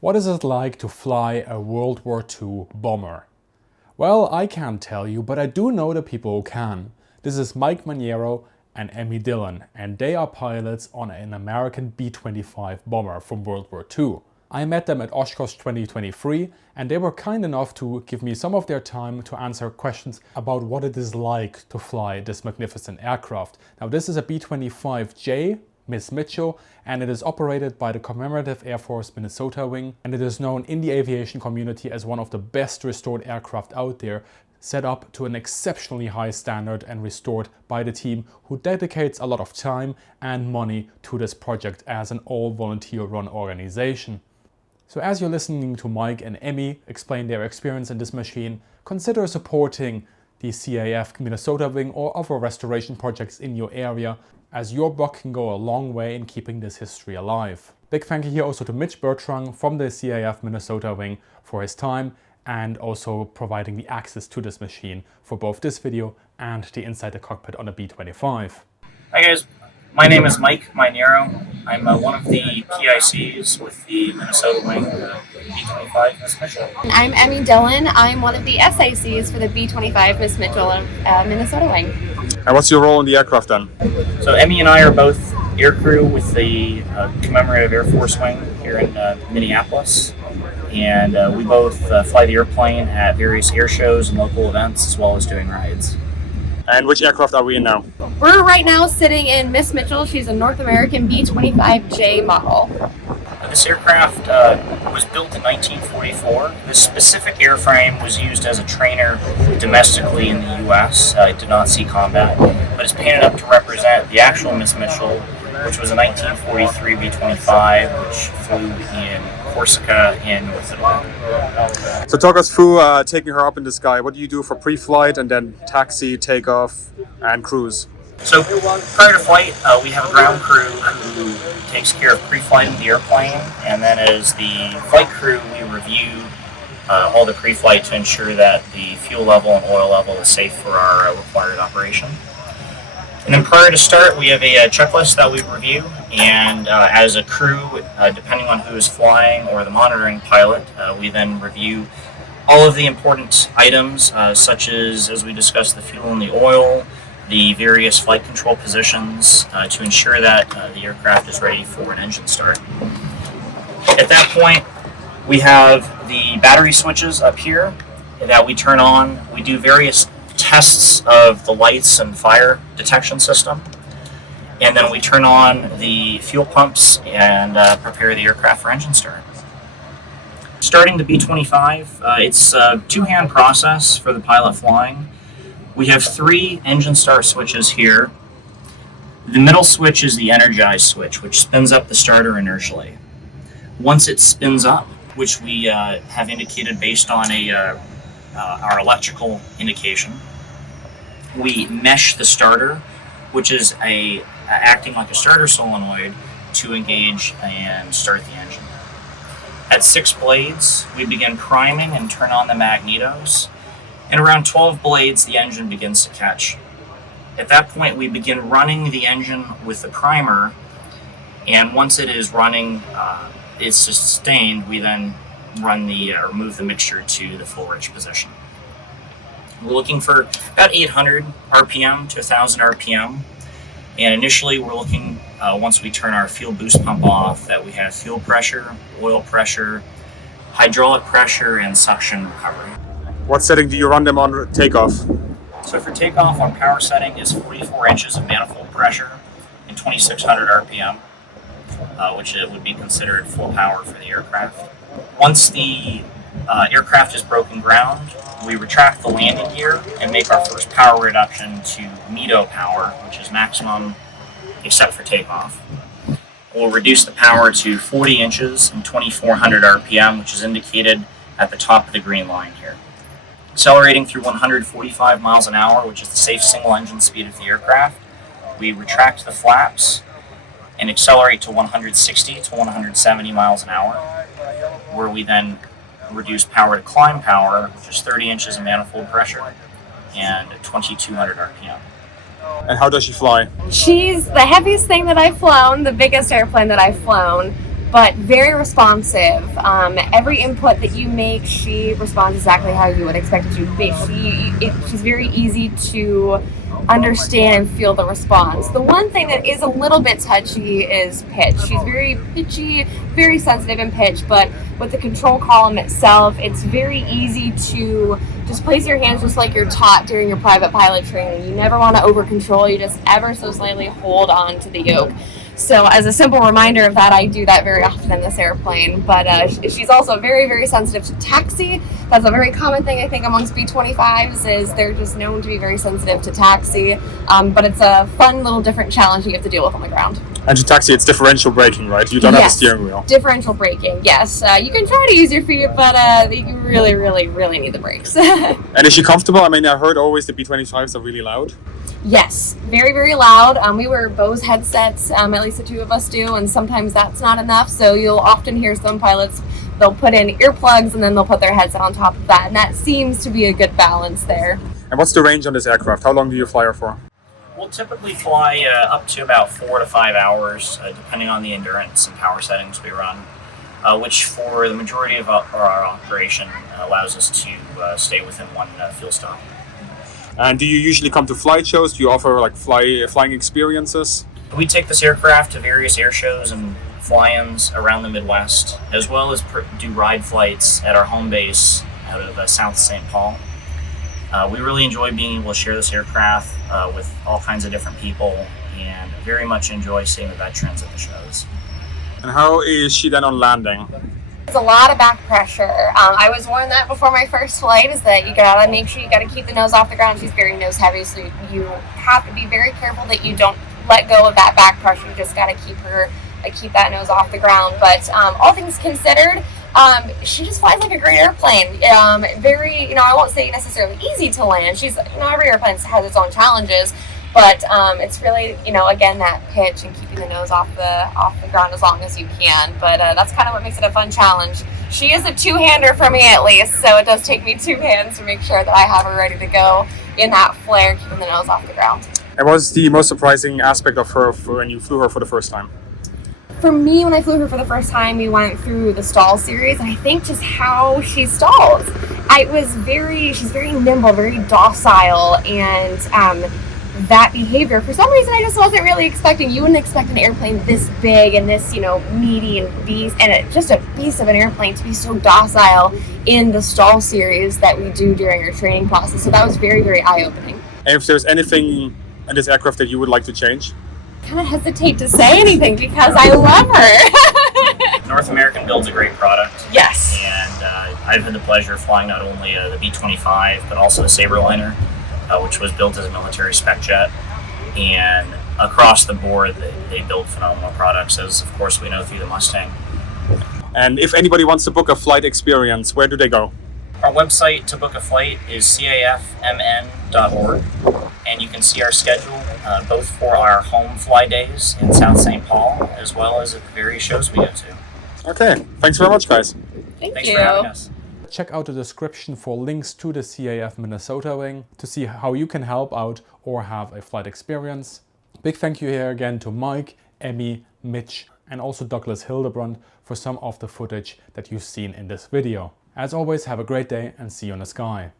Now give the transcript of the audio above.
What is it like to fly a World War II bomber? Well, I can't tell you, but I do know the people who can. This is Mike Maniero and Emmy Dillon, and they are pilots on an American B-25 bomber from World War II. I met them at Oshkosh 2023, and they were kind enough to give me some of their time to answer questions about what it is like to fly this magnificent aircraft. Now, this is a B-25J Mitchel, and it is operated by the Commemorative Air Force Minnesota Wing, and it is known in the aviation community as one of the best restored aircraft out there, set up to an exceptionally high standard and restored by the team who dedicates a lot of time and money to this project as an all-volunteer run organization. So as you're listening to Mike and Emmy explain their experience in this machine, consider supporting the CAF Minnesota Wing or other restoration projects in your area, as your buck can go a long way in keeping this history alive. Big thank you here also to Mitch Bertrand from the CAF Minnesota Wing for his time and also providing the access to this machine for both this video and the inside the cockpit on a B-25. Hi guys, my name is Mike Maniero. I'm one of the PICs with the Minnesota Wing B-25 Mitchel. I'm Emmy Dillon. I'm one of the SICs for the B-25 Mitchel of Minnesota Wing. And what's your role in the aircraft then? So Emmy and I are both aircrew with the Commemorative Air Force Wing here in Minneapolis. And we both fly the airplane at various air shows and local events, as well as doing rides. And which aircraft are we in now? We're right now sitting in Miss Mitchell. She's a North American B-25J model. This aircraft was built in 1944. This specific airframe was used as a trainer domestically in the U.S. It did not see combat, but it's painted up to represent the actual Miss Mitchell, which was a 1943 B-25, which flew in Corsica in North Italy. So talk us through taking her up in the sky. What do you do for pre-flight and then taxi, takeoff, and cruise? So prior to flight, we have a ground crew who takes care of pre-flight of the airplane, and then as the flight crew, we review all the pre-flight to ensure that the fuel level and oil level is safe for our required operation. And then prior to start, we have a checklist that we review, and as a crew, depending on who is flying or the monitoring pilot, we then review all of the important items, such as we discussed, the fuel and the oil, the various flight control positions, to ensure that the aircraft is ready for an engine start. At that point, we have the battery switches up here that we turn on. We do various tests of the lights and fire detection system, and then we turn on the fuel pumps and prepare the aircraft for engine start. Starting the B-25, it's a two-hand process for the pilot flying. We have 3 engine start switches here. The middle switch is the energize switch, which spins up the starter inertially. Once it spins up, which we have indicated based on our electrical indication, we mesh the starter, which is acting like a starter solenoid to engage and start the engine. At 6 blades, we begin priming and turn on the magnetos. And around 12 blades, the engine begins to catch. At that point, we begin running the engine with the primer, and once it is running, it's sustained, we then move the mixture to the full rich position. We're looking for about 800 RPM to 1000 RPM, and initially we're looking, once we turn our fuel boost pump off, that we have fuel pressure, oil pressure, hydraulic pressure, and suction recovery. What setting do you run them on takeoff? So for takeoff, on power setting is 44 inches of manifold pressure and 2600 RPM, which would be considered full power for the aircraft. Once the aircraft is broken ground, we retract the landing gear and make our first power reduction to METO power, which is maximum except for takeoff. We'll reduce the power to 40 inches and 2400 RPM, which is indicated at the top of the green line here. Accelerating through 145 miles an hour, which is the safe single engine speed of the aircraft, we retract the flaps and accelerate to 160 to 170 miles an hour, where we then reduce power to climb power, which is 30 inches of manifold pressure and 2200 RPM. And how does she fly? She's the heaviest thing that I've flown, the biggest airplane that I've flown. but very responsive. Every input that you make, she responds exactly how you would expect it to be. She's very easy to understand and feel the response. The one thing that is a little bit touchy is pitch. She's very pitchy, very sensitive in pitch, but with the control column itself, it's very easy to just place your hands just like you're taught during your private pilot training. You never want to over control, you just ever so slightly hold on to the yoke. So as a simple reminder of that, I do that very often in this airplane. But she's also very, very sensitive to taxi. That's a very common thing, I think, amongst B-25s, is they're just known to be very sensitive to taxi. But it's a fun little different challenge you have to deal with on the ground. And to taxi, it's differential braking, right? You don't have a steering wheel. Differential braking, yes. You can try to use your feet, but you really, really, really need the brakes. And is she comfortable? I mean, I heard always the B-25s are really loud. Yes, very, very loud. We wear Bose headsets, at least the two of us do, and sometimes that's not enough. So you'll often hear some pilots, they'll put in earplugs and then they'll put their headset on top of that, and that seems to be a good balance there. And what's the range on this aircraft? How long do you fly her for? We'll typically fly up to about 4 to 5 hours, depending on the endurance and power settings we run, which for the majority of our operation allows us to stay within one fuel stop. And do you usually come to flight shows? Do you offer like flying experiences? We take this aircraft to various air shows and fly-ins around the Midwest, as well as do ride flights at our home base out of South St. Paul. We really enjoy being able to share this aircraft with all kinds of different people, and very much enjoy seeing the veterans at the shows. And how is she then on landing? It's a lot of back pressure. I was warned that before my first flight, is that you gotta make sure you gotta keep the nose off the ground. She's very nose heavy, so you have to be very careful that you don't let go of that back pressure. You just gotta keep that nose off the ground. But all things considered, she just flies like a great airplane. Very, I won't say necessarily easy to land. She's, every airplane has its own challenges. But it's really, again, that pitch and keeping the nose off the ground as long as you can. But that's kind of what makes it a fun challenge. She is a two-hander for me, at least, so it does take me two hands to make sure that I have her ready to go in that flare, keeping the nose off the ground. And what was the most surprising aspect of her when you flew her for the first time? For me, when I flew her for the first time, we went through the stall series, and I think just how she stalls. She's very nimble, very docile, and that behavior, for some reason, I just wasn't really expecting. You wouldn't expect an airplane this big and this, meaty and beast, and just a beast of an airplane to be so docile in the stall series that we do during our training process. So that was very, very eye-opening. And if there's anything in this aircraft that you would like to change? I kind of hesitate to say anything because I love her. North American builds a great product. Yes. And I've had the pleasure of flying not only the B-25, but also the Saberliner, which was built as a military spec jet. And across the board, they build phenomenal products, as of course we know through the Mustang. And if anybody wants to book a flight experience, where do they go? Our website to book a flight is cafmn.org, and you can see our schedule both for our home fly days in South St. Paul, as well as at the various shows we go to. Okay, thanks very much, guys. Thanks for having us. Check out the description for links to the CAF Minnesota Wing to see how you can help out or have a flight experience. Big thank you here again to Mike, Emmy, Mitch, and also Douglas Hildebrand for some of the footage that you've seen in this video. As always, have a great day and see you in the sky.